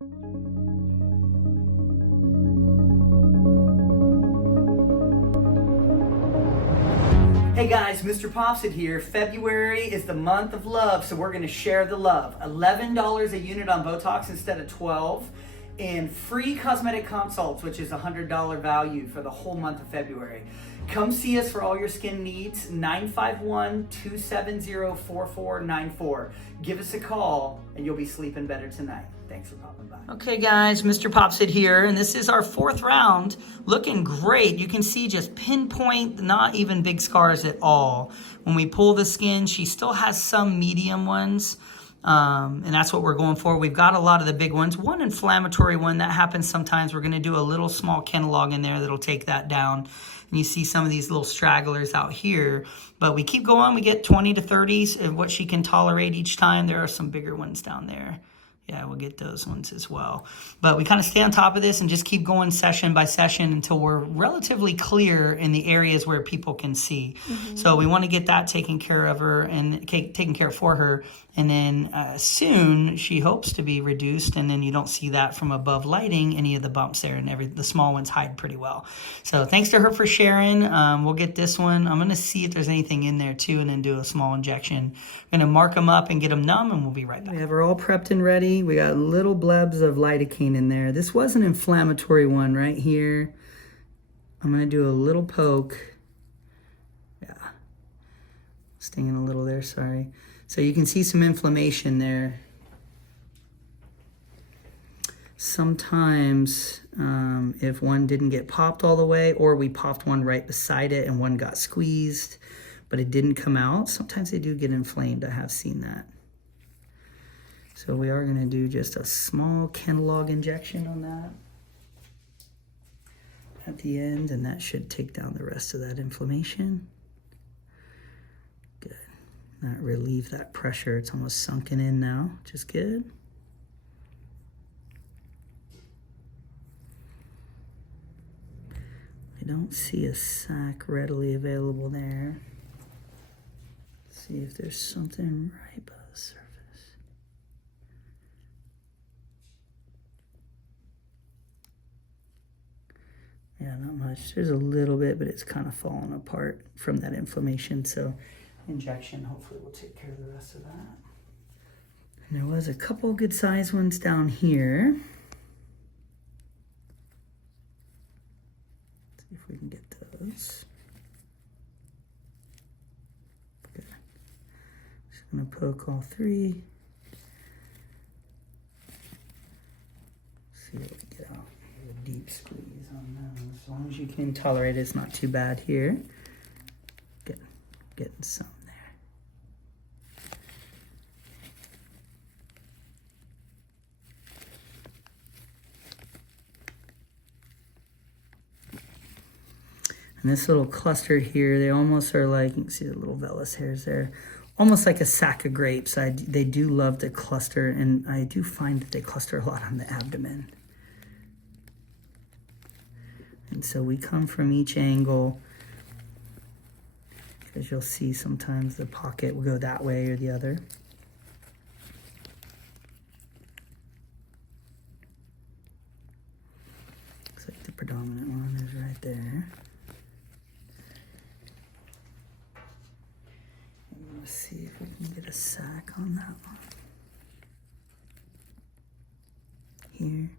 Hey guys, MrPopZit here. February is the month of love, so we're going to share the love. $11 a unit on Botox instead of $12, and free cosmetic consults, which is a $100 value for the whole month of February. Come see us for all your skin needs, 951-270-4494. Give us a call and you'll be sleeping better tonight. Thanks for popping by. Okay guys, MrPopZit here, and this is our 4th round. Looking great. You can see just pinpoint, not even big scars at all. When we pull the skin, she still has some medium ones. And that's what we're going for. We've got a lot of the big ones. One inflammatory one that happens sometimes. We're going to do a little small catalog in there that'll take that down. And you see some of these little stragglers out here. But we keep going. We get 20 to 30s of what she can tolerate each time. There are some bigger ones down there. Yeah, we'll get those ones as well. But we kind of stay on top of this and just keep going session by session until we're relatively clear in the areas where people can see. So we want to get that taken care of her and taken care of for her. And then soon she hopes to be reduced, and then you don't see that from above lighting, any of the bumps there, and the small ones hide pretty well. So thanks to her for sharing. We'll get this one. I'm going to see if there's anything in there too, and then do a small injection. I'm going to mark them up and get them numb, and we'll be right back. We have her all prepped and ready. We got little blebs of lidocaine in there. This was an inflammatory one right here. I'm going to do a little poke. Yeah. Stinging a little there, sorry. So you can see some inflammation there. Sometimes if one didn't get popped all the way, or we popped one right beside it and one got squeezed, but it didn't come out, sometimes they do get inflamed. I have seen that. So we are going to do just a small Kenalog injection on that at the end, and that should take down the rest of that inflammation. Good. That relieve that pressure. It's almost sunken in now, which is good. I don't see a sac readily available there. Let's see if there's something right by the surface. Yeah, not much. There's a little bit, but it's kind of fallen apart from that inflammation. So injection hopefully will take care of the rest of that. And there was a couple good sized ones down here. Let's see if we can get those. Good. Just gonna poke all 3. See what we get out. A deep squeeze on those. As long as you can tolerate it, it's not too bad here. Good. Getting some there. And this little cluster here, they almost are like, you can see the little vellus hairs there, almost like a sack of grapes. They do love to cluster, and I do find that they cluster a lot on the abdomen. And so we come from each angle, because you'll see sometimes the pocket will go that way or the other. Looks like the predominant one is right there. And let's see if we can get a sac on that one. Here.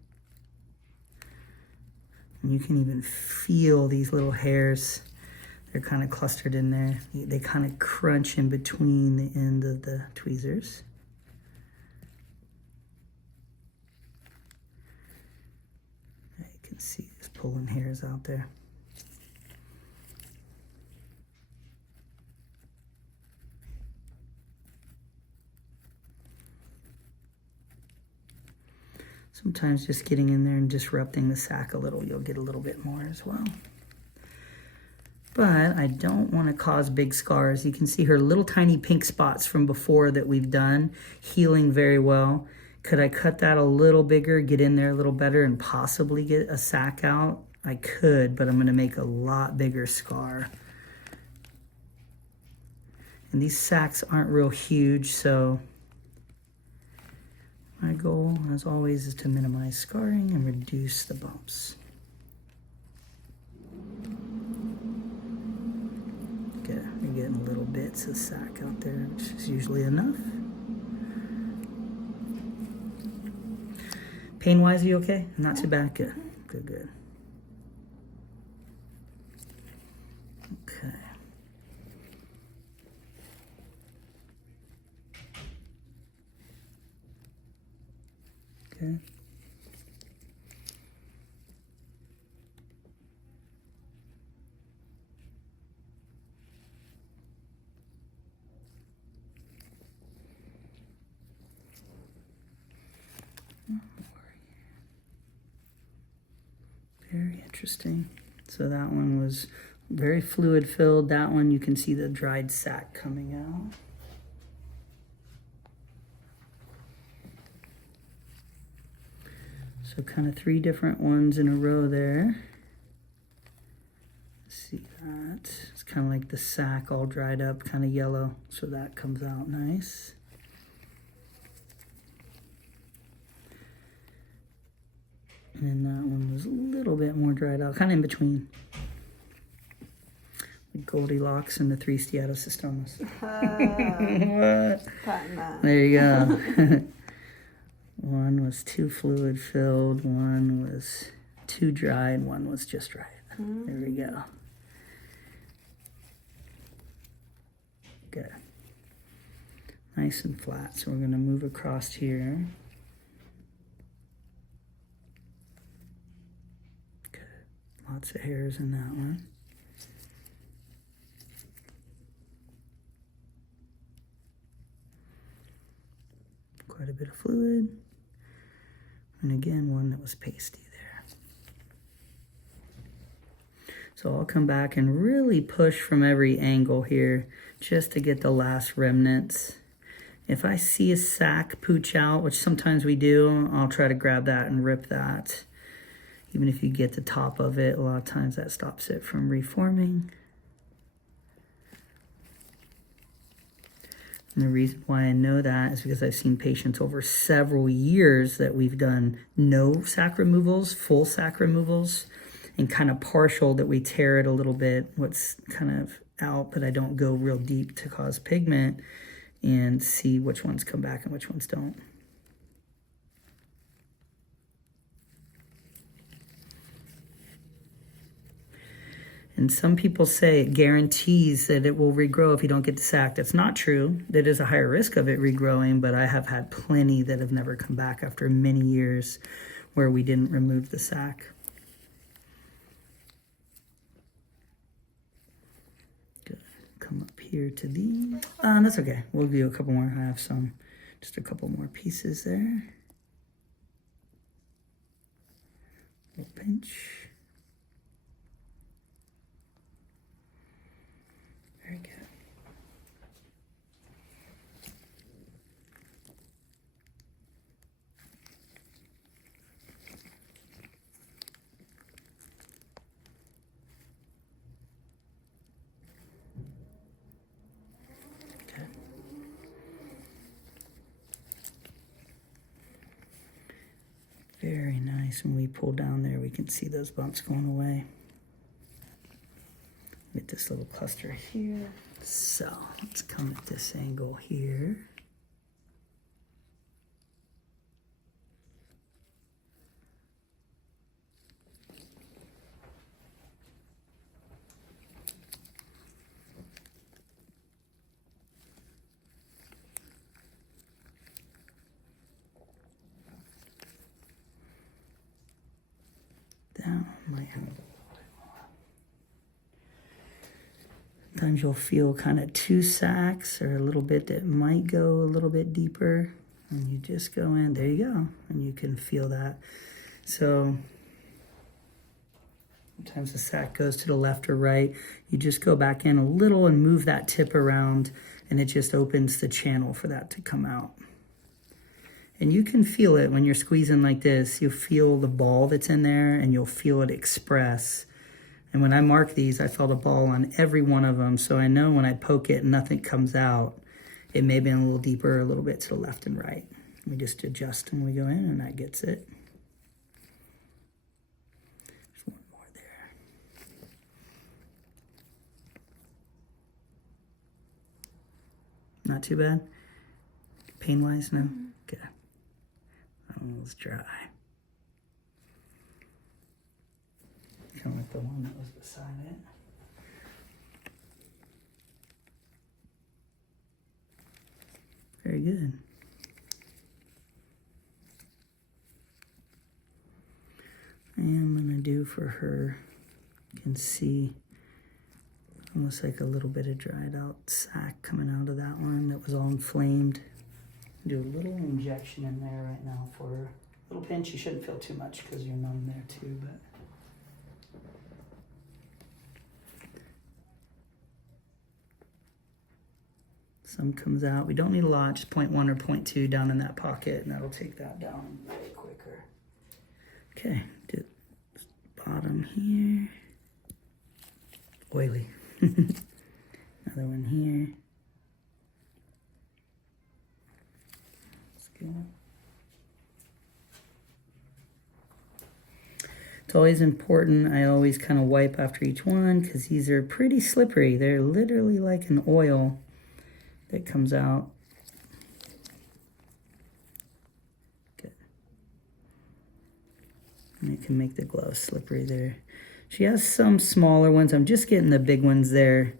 And you can even feel these little hairs. They're kind of clustered in there. They kind of crunch in between the end of the tweezers. You can see there's pulling hairs out there. Sometimes just getting in there and disrupting the sac a little, you'll get a little bit more as well. But I don't want to cause big scars. You can see her little tiny pink spots from before that we've done, healing very well. Could I cut that a little bigger, get in there a little better, and possibly get a sac out? I could, but I'm going to make a lot bigger scar. And these sacs aren't real huge, so My goal, as always, is to minimize scarring and reduce the bumps. Okay, you're getting little bits of sac out there, which is usually enough. Pain-wise, are you okay? Not too bad? Good, good, good. Okay. Okay. Very interesting. So that one was very fluid filled. That one, you can see the dried sac coming out. So kind of 3 different ones in a row there. See that? It's kind of like the sac all dried up, kind of yellow. So that comes out nice. And that one was a little bit more dried out, kind of in between. Goldilocks and the 3 Steatocystomas. What? There you go. One was too fluid filled, one was too dry, and one was just right. There we go. Good. Nice and flat. So we're going to move across here. Good. Lots of hairs in that one. Quite a bit of fluid. And again, one that was pasty there. So I'll come back and really push from every angle here just to get the last remnants. If I see a sac pooch out, which sometimes we do, I'll try to grab that and rip that. Even if you get the top of it, a lot of times that stops it from reforming. And the reason why I know that is because I've seen patients over several years that we've done no sac removals, full sac removals, and kind of partial that we tear it a little bit, what's kind of out, but I don't go real deep to cause pigment, and see which ones come back and which ones don't. And some people say it guarantees that it will regrow if you don't get the sac. That's not true. There is a higher risk of it regrowing, but I have had plenty that have never come back after many years where we didn't remove the sac. Good. Come up here to these. That's okay. We'll do a couple more. I have just a couple more pieces there. Little pinch. Very good. Okay. Very nice. When we pull down there, we can see those bumps going away. Get this little cluster here. So let's come at this angle here. Down, might have sometimes you'll feel kind of 2 sacs or a little bit that might go a little bit deeper, and you just go in, there you go, and you can feel that. So sometimes the sac goes to the left or right. You just go back in a little and move that tip around, and it just opens the channel for that to come out. And you can feel it when you're squeezing like this. You'll feel the ball that's in there, and you'll feel it express. And when I mark these, I felt a ball on every one of them. So I know when I poke it and nothing comes out, it may have been a little deeper, a little bit to the left and right. We just adjust when we go in, and that gets it. There's one more there. Not too bad? Pain-wise, no? Okay. That one was dry. Kind of like the one that was beside it. Very good. I am going to do for her, you can see almost like a little bit of dried out sac coming out of that one that was all inflamed. Do a little injection in there right now for her. A little pinch, you shouldn't feel too much because you're numb there too, but. Some comes out. We don't need a lot, just 0.1 or 0.2 down in that pocket, and that'll take that down way quicker. Okay, do bottom here. Oily. Another one here. That's good. It's always important. I always kind of wipe after each one because these are pretty slippery. They're literally like an oil that comes out. Good. And it can make the glove slippery there. She has some smaller ones. I'm just getting the big ones there.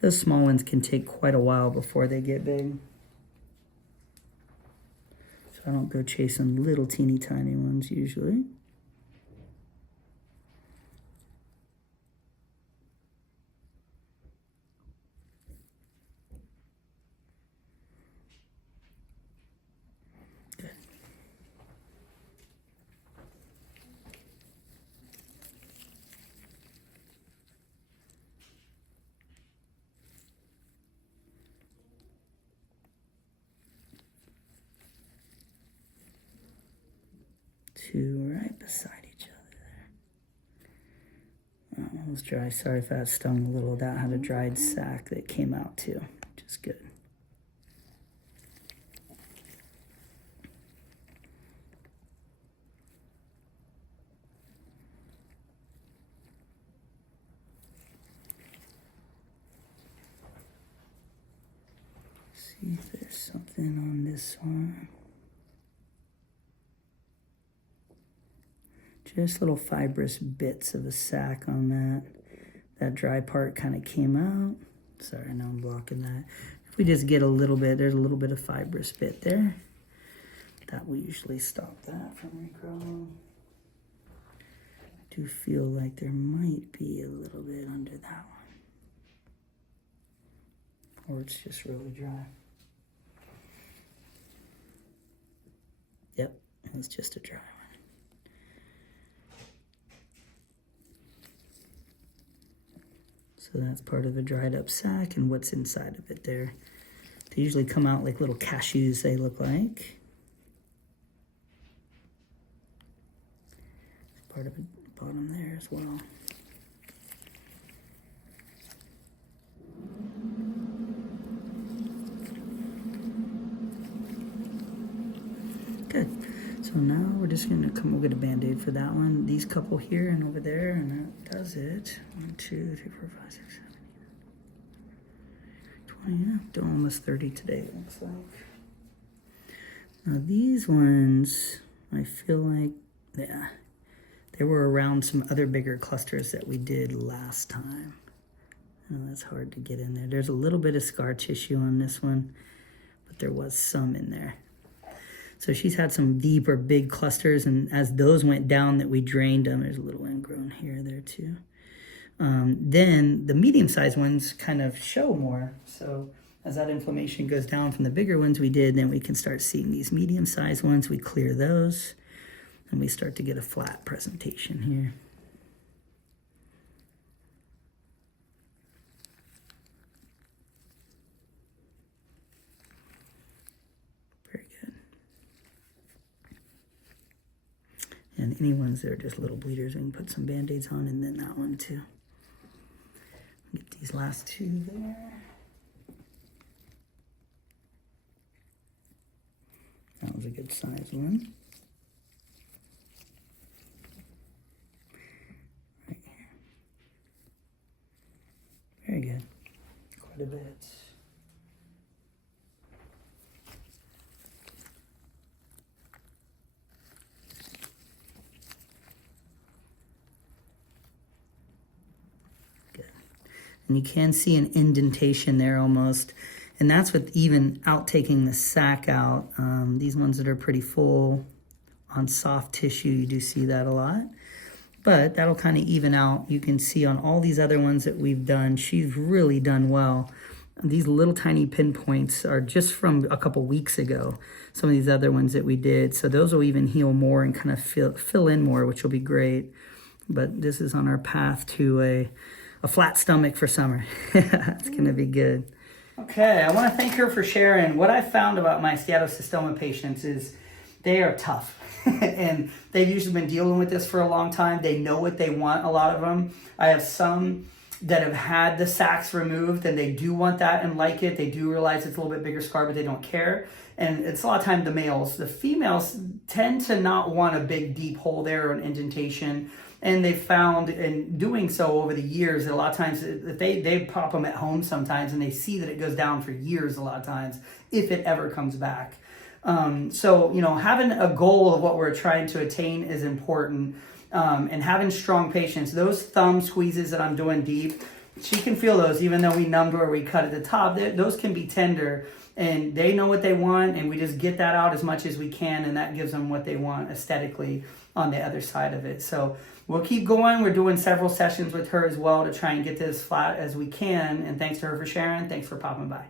Those small ones can take quite a while before they get big. So I don't go chasing little teeny tiny ones usually. Two right beside each other there. That one was dry. Sorry if that stung a little. That had a dried sac that came out too, which is good. See if there's something on this one. Just little fibrous bits of a sac on that. That dry part kind of came out. Sorry, I know I'm blocking that. If we just get a little bit, there's a little bit of fibrous bit there. That will usually stop that from regrowing. I do feel like there might be a little bit under that one. Or it's just really dry. Yep, it's just a dry one. So that's part of a dried up sac and what's inside of it there. They usually come out like little cashews, they look like. There's part of the bottom there as well. Good. So now we're just gonna we'll get a Band-Aid for that one. These couple here and over there, and that does it. 1, 2, 3, 4, 5, 6, 7, 8, 20, yeah, doing almost 30 today, it looks like. Now these ones, I feel like, yeah, they were around some other bigger clusters that we did last time. I know that's hard to get in there. There's a little bit of scar tissue on this one, but there was some in there. So she's had some deep or big clusters, and as those went down that we drained them, there's a little ingrown hair there too. Then the medium-sized ones kind of show more. So as that inflammation goes down from the bigger ones we did, then we can start seeing these medium-sized ones. We clear those, and we start to get a flat presentation here. And any ones that are just little bleeders, we can put some Band-Aids on, and then that one too. Get these last two there. That was a good size one. Right here. Very good. Quite a bit. And you can see an indentation there almost. And that's with even out taking the sac out. These ones that are pretty full on soft tissue, you do see that a lot. But that'll kind of even out. You can see on all these other ones that we've done, she's really done well. These little tiny pinpoints are just from a couple weeks ago. Some of these other ones that we did. So those will even heal more and kind of fill in more, which will be great. But this is on our path to a flat stomach for summer. It's going to be good. Okay, I want to thank her for sharing. What I found about my Steatocystoma patients is they are tough. And they've usually been dealing with this for a long time. They know what they want, a lot of them. I have some that have had the sacs removed and they do want that and like it. They do realize it's a little bit bigger scar, but they don't care. And it's a lot of time the males. The females tend to not want a big deep hole there or an indentation. And they've found in doing so over the years that a lot of times they pop them at home sometimes and they see that it goes down for years a lot of times if it ever comes back. So, you know, having a goal of what we're trying to attain is important. And having strong patients, those thumb squeezes that I'm doing deep, she can feel those even though we numbed where we cut at the top. Those can be tender and they know what they want and we just get that out as much as we can and that gives them what they want aesthetically on the other side of it. So we'll keep going. We're doing several sessions with her as well to try and get this flat as we can. And thanks to her for sharing. Thanks for popping by.